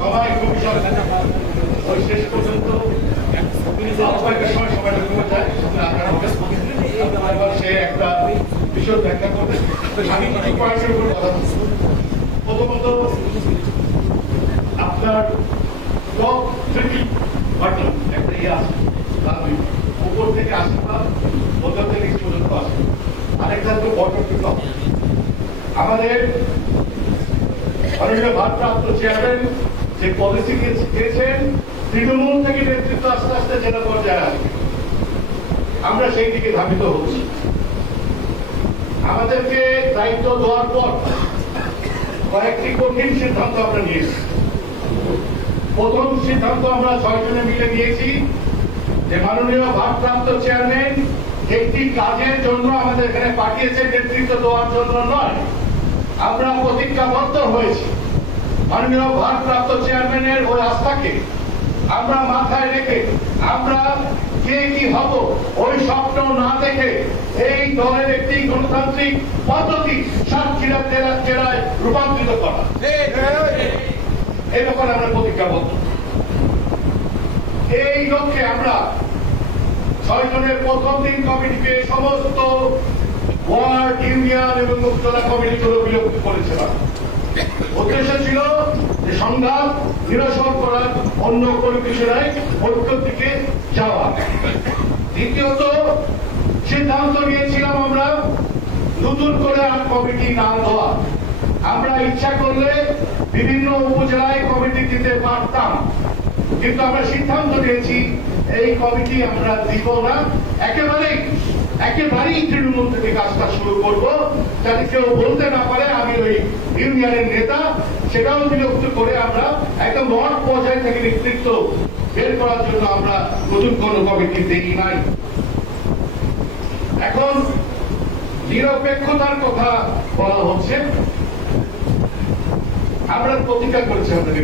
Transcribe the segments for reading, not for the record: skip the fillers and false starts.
সবাই খুব ওই শেষ পর্যন্ত সে একটা বিষয় ব্যাখ্যা করবে। আমি কিছু পয়েন্টের উপর কথা বলছি। প্রথমত আপনার টপ থ্রি বাটন একটা ইয়ে আছে, উপর থেকে আশীর্বাদ, মধ্য থেকে পর্যন্ত আসে, আরেকটা হচ্ছে বটন টু টপ। আমাদের মাননীয় ভারপ্রাপ্ত চেয়ারম্যান যে পলিসি দিয়েছেন, তৃণমূল থেকে নেতৃত্ব আস্তে আস্তে জেলা পর্যায়ে আসবে, আমরা সেই দিকে ধাবিত হচ্ছি। আমাদেরকে দায়িত্ব দেওয়ার পর কয়েকটি কঠিন সিদ্ধান্ত আমরা নিয়েছি। প্রথম সিদ্ধান্ত আমরা 6 জনে মিলে নিয়েছি যে মাননীয় ভারপ্রাপ্ত চেয়ারম্যান একটি কাজের জন্য আমাদের এখানে পাঠিয়েছেন, নেতৃত্ব দেওয়ার জন্য নয়। আমরা প্রতিজ্ঞাবদ্ধ হয়েছি মাননীয় ভারপ্রাপ্ত চেয়ারম্যানের ওই আস্থাকে আমরা মাথায় রেখে আমরা কে কি হব ওই স্বপ্ন না দেখে এই দলের একটি গণতান্ত্রিক পদ্ধতি সাতক্ষীরা জেলায় রূপান্তরিত করা, এই ব্যাপারে আমরা প্রতিজ্ঞাবদ্ধ। এই লক্ষ্যে আমরা 6 জনের প্রথম দিন কমিটিকে সমস্ত ওয়ার্ড, ইউনিয়ন এবং উপজেলা কমিটিগুলো বিলুপ্ত করেছিলাম। উদ্দেশ্য ছিল যে সংঘাত নিরসন করার, অন্য কোনো কিছু নয়, ঐক্যের দিকে যাওয়া। দ্বিতীয়ত সিদ্ধান্ত নিয়েছিলাম আমরা নতুন করে আর কমিটি না দেওয়া। আমরা ইচ্ছা করলে বিভিন্ন উপজেলায় কমিটি দিতে পারতাম, কিন্তু আমরা সিদ্ধান্ত নিয়েছি এই কমিটি আমরা দিব না, একেবারেই তৃণমূল থেকে কাজটা শুরু করব, যাতে কেউ বলতে না পারে আমি ওই ইউনিয়নের নেতা। সেটাও বিলুপ্ত করে আমরা একদম ওয়ার্ড পর্যায় থেকে নেতৃত্ব বের করার জন্য আমরা নতুন কোন কমিটি দেখি নাই। এখন নিরপেক্ষতার কথা বলা হচ্ছে, আমরা প্রতিজ্ঞা করেছি আমাদের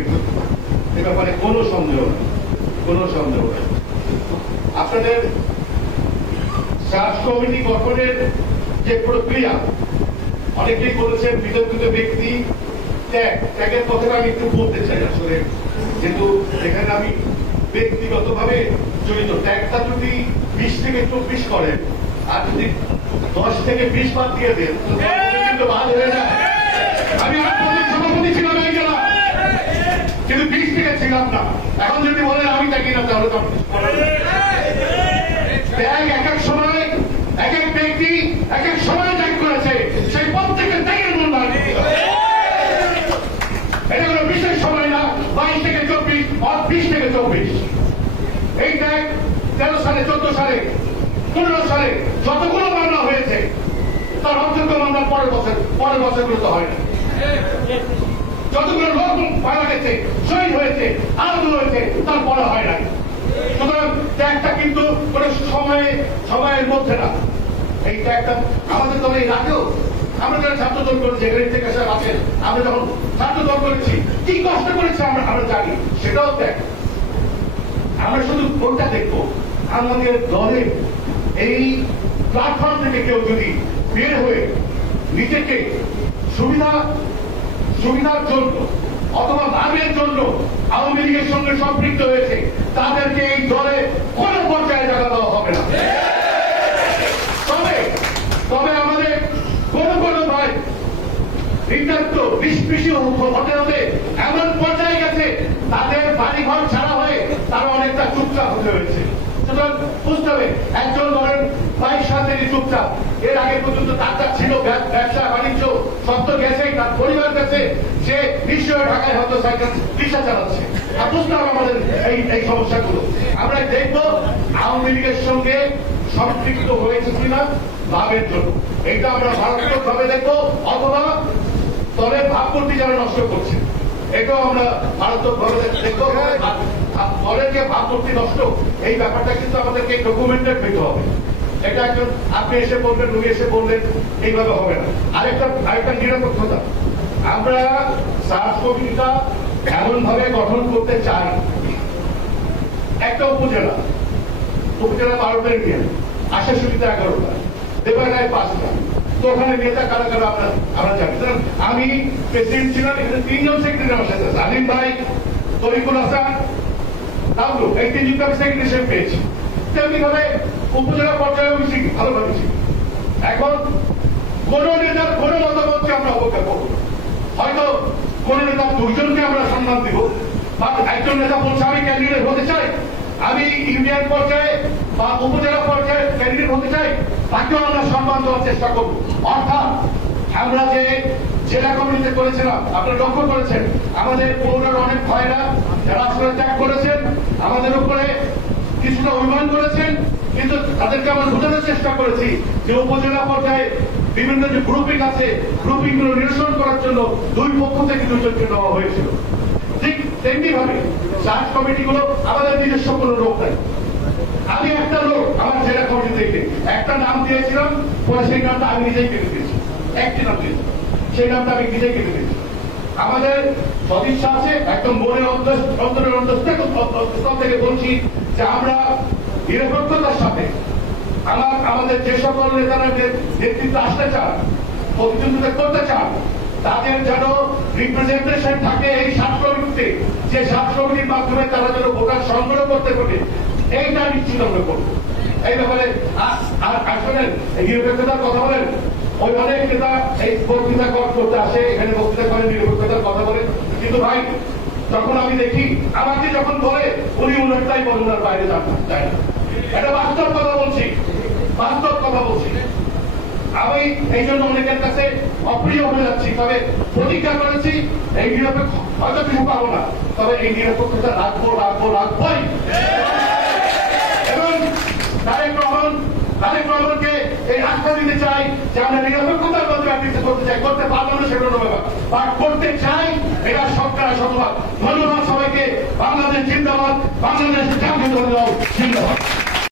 এ ব্যাপারে কোনো সন্দেহ নেই, কোনো সন্দেহ নেই। আপনাদের সার্চ কমিটি গঠনের যে প্রক্রিয়া, অনেকেই বলেছেন বিতর্কিত ব্যক্তি ত্যাগের কথাটা আমি একটু বলতে চাই। আসলে যেহেতু এখানে আমি ব্যক্তিগতভাবে জড়িত, ত্যাগটা যদি 20 থেকে 24 করেন আর যদি 10 থেকে 20 বাদ দিয়ে দেন কিন্তু বাদ হয়ে যায়। আমি সভাপতি ছিলাম এই জেলা, কিন্তু 20 থেকে ছিলাম না। এখন যদি বলেন আমি ত্যাগী না, তাহলে ত্যাগ এক এক সময় এক এক ব্যক্তি এক এক সময় ত্যাগ করেছে, সেই প্রত্যেকের ত্যাগের মূল্যায়ন। এটা কোনো বিশেষ সময় না, 22 থেকে 24 আর 20 থেকে 24। এই ত্যাগ 13 সালে, 14 সালে, 15 সালে যতগুলো মামলা হয়েছে তার অন্তত মামলা পরের বছরগুলো তো হয় না। যতগুলো লোক মারা গেছে, শহীদ হয়েছে, আহত হয়েছে, তারপরে হয় নাই। সুতরাং ত্যাগটা কিন্তু কোনো সময়ের মধ্যে না। এই ত্যাগটা আমাদের দলে এর আগেও আমরা যারা ছাত্র দল করেছি, এখানে থেকে আছেন, আমরা যখন ছাত্র দল করেছি কি কষ্ট করেছি আমরা জানি, সেটাও ত্যাগ। আমরা শুধু কোনটা দেখবো, আমাদের দলে এই প্ল্যাটফর্ম থেকে কেউ যদি বের হয়ে নিজেকে সুবিধার জন্য অথবা লাভের জন্য আওয়ামী লীগের সঙ্গে সম্পৃক্ত হয়েছে, তাদেরকে এই দলে কোন পর্যায়ে জায়গা দেওয়া হবে না। তবে আমাদের কোন ভাই নির্যাতিত নিষ্পৃষি হতে হতে এমন পর্যায়ে গেছে তাদের বাড়িঘর ছাড়া হয়ে তারা অনেকটা চুপচাপ হতে হয়েছে। সুতরাং বুঝতে হবে, একজন ধরেন 22 সাল থেকে চুপচাপ, এর আগে পর্যন্ত তার ছিল ব্যবসা বাণিজ্য সব তো গেছে, তার পরিবার গেছে, সে নিশ্চয় ঢাকায় হয়তো সাইকেল রিক্সা চালাচ্ছে। আর বুঝতে হবে আমাদের এই সমস্যাগুলো। আমরা দেখবো আওয়ামী লীগের সঙ্গে সম্পৃক্ত হয়েছে কিনা লাভের জন্য, এইটা আমরা মারাত্মক ভাবে দেখবো, অথবা দলের ভাবমূর্তি যারা নষ্ট করছে, এটাও আমরা মারাত্মক ভাবে দেখবো। দলের যে ভাবমূর্তি নষ্ট, এই ব্যাপারটা কিন্তু আমাদেরকে ডকুমেন্টেড পেতে হবে। এটা একজন আপনি এসে বলবেন, উনি এসে বললেন, এইভাবে হবে না। আরেকটা নিরপেক্ষতা, আমরা সার্চ কমিটিটা এমন ভাবে গঠন করতে চাই, একটা উপজেলা 12টা ইউনিয়ন, আশাশুড়িতে 11টা, দেবাগায় 5টা, তো ওখানে নেতা কারা কারা আমরা জানি। আমি প্রেসিডেন্ট ছিলাম, এখানে 3 জন সেক্রেটারি আমার সাথে আছে, আলিম ভাই, তরিকুল হাসান, তাহলে এই 3 জনকে আমি সেক্রেটারি হিসেবে পেয়েছি। তেমনি ভাবে উপজেলা পর্যায়ে আমি শিখি, ভালোভাবে শিখি। এখন কোন নেতার কোন মতামতকে আমরা অপেক্ষা করবো, হয়তো কোন নেতা 2 জনকে আমরা সম্মান দিব, বা একজন নেতা বলছে আমি ক্যান্ডিডেট হতে চাই, আমি ইউনিয়ন পর্যায়ে বা উপজেলা পর্যায়ে ক্যান্ডিডেট হতে চাই, তাকেও আমরা সম্মান দেওয়ার চেষ্টা করবো। অর্থাৎ আমরা যে জেলা কমিটিতে করেছিলাম, আপনারা লক্ষ্য করেছেন আমাদের পৌরার অনেক ভাইরা যারা আসলে ত্যাগ করেছেন, আমাদের উপরে কিছুটা অভিমান করেছেন, কিন্তু তাদেরকে আমরা বোঝানোর চেষ্টা করেছি যে উপজেলা পর্যায়ে বিভিন্ন যে গ্রুপিং আছে, গ্রুপিং গুলো নিরসন করার জন্য 2 পক্ষ থেকে 2 জনকে নেওয়া হয়েছিল। ঠিক তেমনি ভাবে সার্চ কমিটি গুলো আমাদের নিজস্ব কোনো লোক নাই। আমি একটা লোক আমার জেলা কমিটি থেকে একটা নাম দিয়েছিলাম, পরে সেই নামটা আমি নিজেই কেটে দিয়েছি, একটি নাম দিয়েছি, সেই নামটা আমি নিজেই কেটে দিয়েছি। আমাদের সদিচ্ছা আছে, একদম মনের অন্তরের অন্তঃস্থল থেকে বলছি যে আমরা নিরপেক্ষতার সাথে আমাদের যে সকল নেতারা নেতৃত্ব আসতে চান, প্রতিদ্বন্দ্বিতা করতে চান, তাদের যেন রিপ্রেজেন্টেশন থাকে এই 7 কমিটিতে, যে 7 কমিটির মাধ্যমে তারা যেন ভোটার সংগ্রহ করতে পারে, এইটা নিশ্চিত আমরা করবো। এই ব্যাপারে আসলে নিরপেক্ষতার কথা বলেন, ওই অনেক নেতা এই বক্তৃতা করতে আসে, এখানে বক্তৃতা করে নিরপেক্ষতার কথা বলে, কিন্তু ভাই যখন আমি দেখি আমাকে যখন বলে উনি উনারটাই বলেন, ওনার বাইরে যায় না। এটা বাস্তব কথা বলছি, বাস্তব কথা বলছি। আমি এই জন্য অনেকের কাছে অপ্রিয় হয়ে যাচ্ছি, তবে প্রতিজ্ঞা করেছি এই নিরপেক্ষ হয়তো কিছু পাবো না, তবে এই নিরপেক্ষতা রাখবোই। এবং তারেক রহমানকে এই আস্থা দিতে চাই যে আমরা নিরপেক্ষতার মধ্যে অ্যাপ্লিকেশন করতে চাই, করতে পারবো না সেগুলো ব্যাপার, বাট করতে চাই, এটা সরকার শতভাগ। ধন্যবাদ সবাইকে। বাংলাদেশ জিন্দাবাদ, বাংলাদেশ জাতীয় দল জিন্দাবাদ।